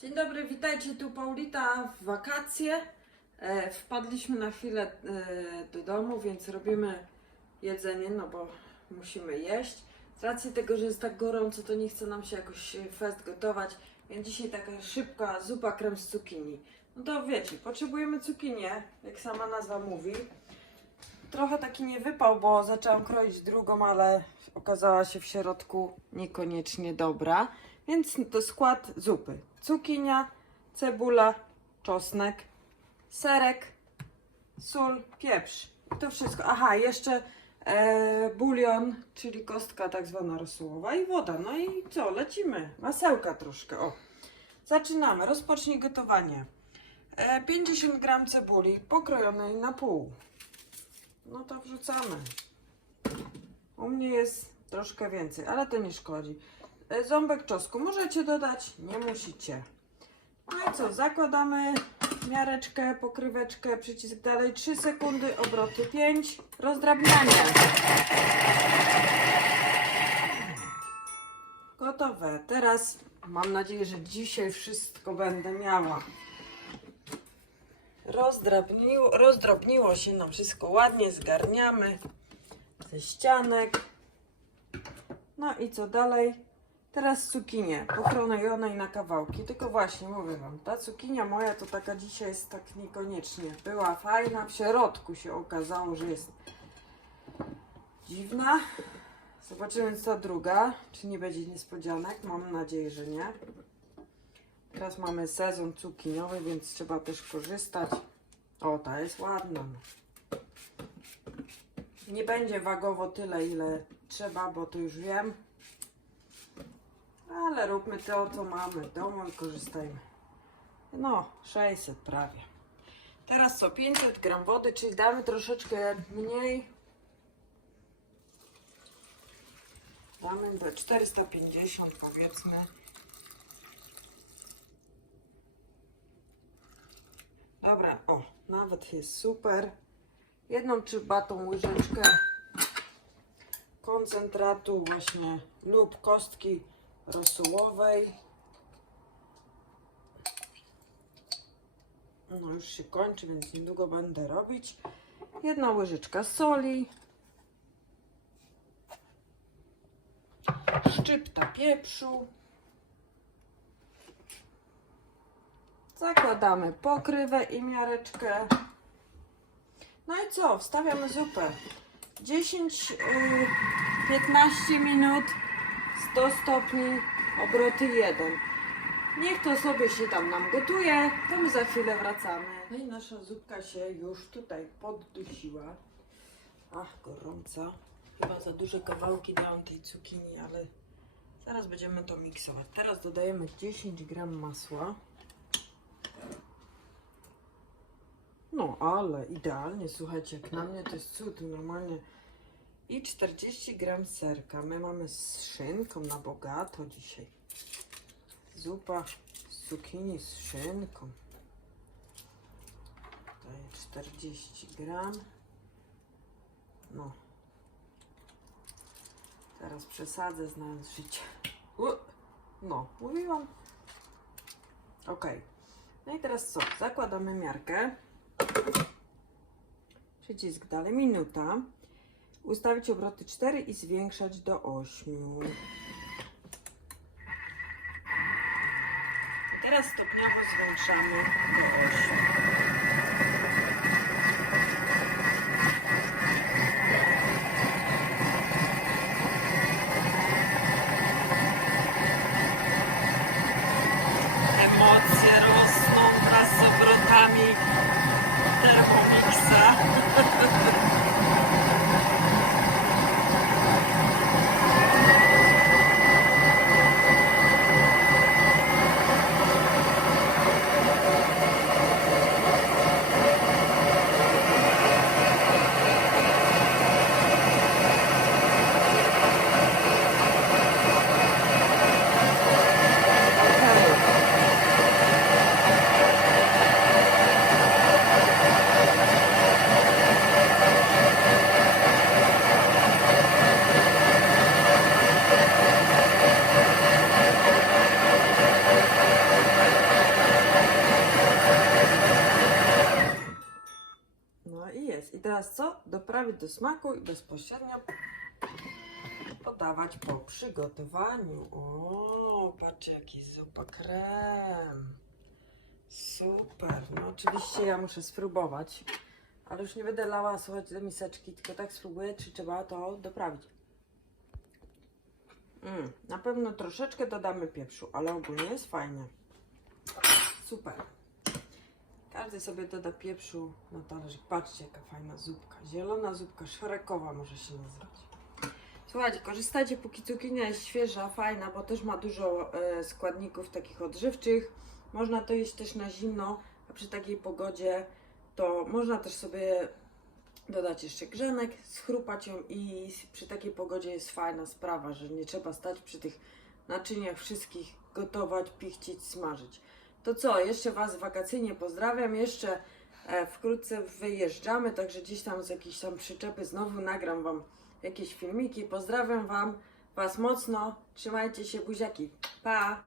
Dzień dobry, witajcie tu Paulita w wakacje. E, wpadliśmy na chwilę e, do domu, więc robimy jedzenie, no bo musimy jeść. Z racji tego, że jest tak gorąco, to nie chce nam się jakoś fest gotować, więc dzisiaj taka szybka zupa krem z cukinii. No to wiecie, potrzebujemy cukinię, jak sama nazwa mówi. Trochę taki nie wypał, bo zaczęłam kroić drugą, ale okazała się w środku niekoniecznie dobra. Więc to skład zupy. Cukinia, cebula, czosnek, serek, sól, pieprz. To wszystko. Aha, jeszcze e, bulion, czyli kostka tak zwana rosołowa i woda. No i co, lecimy. Masełka troszkę, o. Zaczynamy. Rozpocznij gotowanie. E, 50 gram cebuli pokrojonej na pół. No to wrzucamy. U mnie jest troszkę więcej, ale to nie szkodzi. E, Ząbek czosnku możecie dodać, nie musicie. No i co, zakładamy miareczkę, pokryweczkę, przycisk dalej 3 sekundy, obroty 5, rozdrabnianie. Gotowe. Teraz mam nadzieję, że dzisiaj wszystko będę miała. Rozdrabniło, rozdrobniło się nam wszystko ładnie, zgarniamy ze ścianek. No i co dalej? Teraz cukinię pokrojonej na kawałki. Tylko właśnie mówię wam, ta cukinia moja to taka dzisiaj jest tak niekoniecznie. Była fajna, w środku się okazało, że jest dziwna. Zobaczymy co druga, czy nie będzie niespodzianek. Mam nadzieję, że nie. Teraz mamy sezon cukiniowy, więc trzeba też korzystać. O, ta jest ładna. Nie będzie wagowo tyle, ile trzeba, bo to już wiem. Róbmy to, co mamy w domu i korzystajmy. No, 600 prawie. Teraz co? 500 gram wody, czyli damy troszeczkę mniej. Damy do 450 powiedzmy. Dobra, o, nawet jest super. Jedną trzybatą łyżeczkę koncentratu właśnie lub kostki rosołowej. No już się kończy, więc niedługo będę robić. Jedna łyżeczka soli. Szczypta pieprzu. Zakładamy pokrywę i miareczkę. No i co? Wstawiamy zupę. 10 y, 15 minut 100 stopni, obroty 1. Niech to sobie się tam nam gotuje, to my za chwilę wracamy. No i nasza zupka się już tutaj poddusiła. Ach, gorąca. Chyba za duże kawałki dałam tej cukinii, ale zaraz będziemy to miksować. Teraz dodajemy 10 gram masła. No, ale idealnie, słuchajcie, jak na mnie to jest cud, normalnie. I 40 gram serka. My mamy z szynką na bogato dzisiaj. Zupa z cukinii z szynką. Daję 40 gram. No. Teraz przesadzę, znając życie. No, mówiłam. Ok. No i teraz co? Zakładamy miarkę. Przycisk dalej, minuta. Ustawić obroty 4 i zwiększać do 8. Teraz stopniowo zwiększamy do 8. teraz co? Doprawić do smaku i bezpośrednio podawać po przygotowaniu. O, patrzcie jaki zupa krem. Super. No oczywiście ja muszę spróbować. Ale już nie będę lała, słuchajcie, do miseczki, tylko tak spróbuję, czy trzeba to doprawić. Mm, na pewno troszeczkę dodamy pieprzu, ale ogólnie jest fajnie. Super. Każdy sobie doda pieprzu na talerzyk. Patrzcie, jaka fajna zupka. Zielona zupka, szrekowa może się nazywać. Słuchajcie, korzystajcie póki cukinia jest świeża, fajna, bo też ma dużo e, składników takich odżywczych. Można to jeść też na zimno, a przy takiej pogodzie to można też sobie dodać jeszcze grzenek, schrupać ją i przy takiej pogodzie jest fajna sprawa, że nie trzeba stać przy tych naczyniach wszystkich, gotować, pichcić, smażyć. To co, jeszcze Was wakacyjnie pozdrawiam, jeszcze e, wkrótce wyjeżdżamy, także gdzieś tam z jakiejś tam przyczepy znowu nagram Wam jakieś filmiki. Pozdrawiam Wam, Was mocno, trzymajcie się, buziaki, pa!